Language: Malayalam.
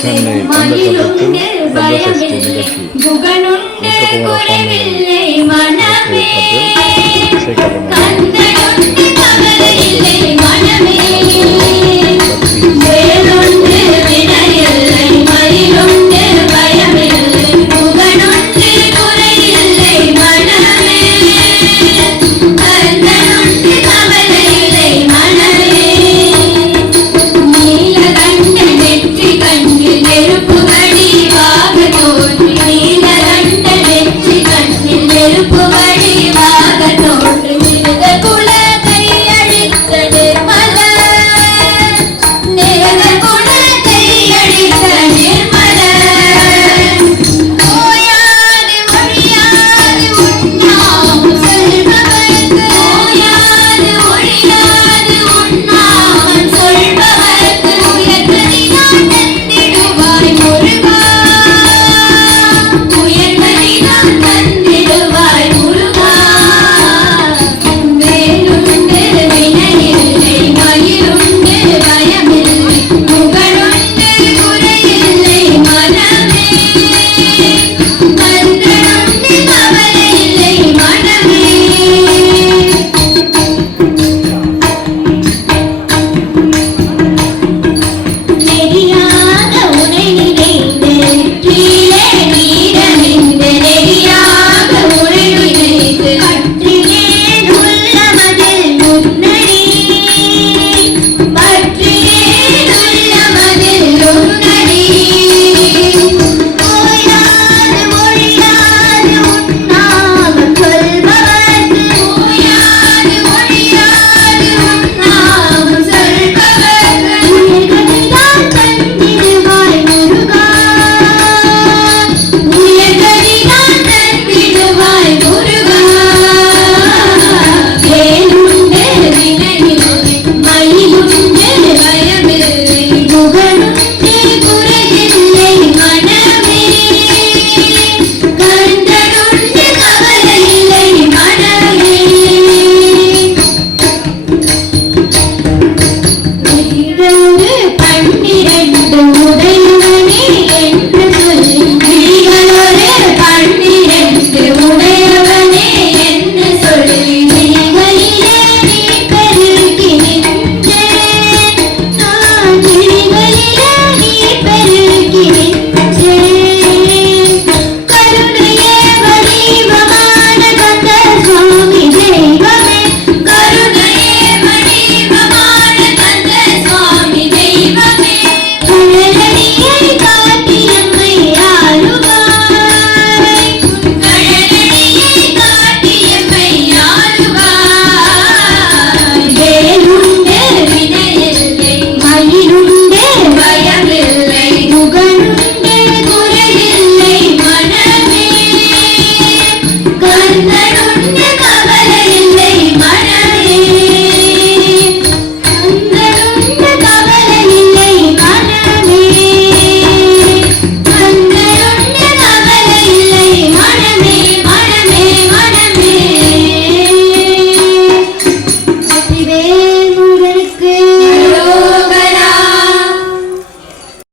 ചെന്നൈ അമ്പലത്തിൽ പദ്മഷഷ്ടി നികത്തി മുത്തക്കുമര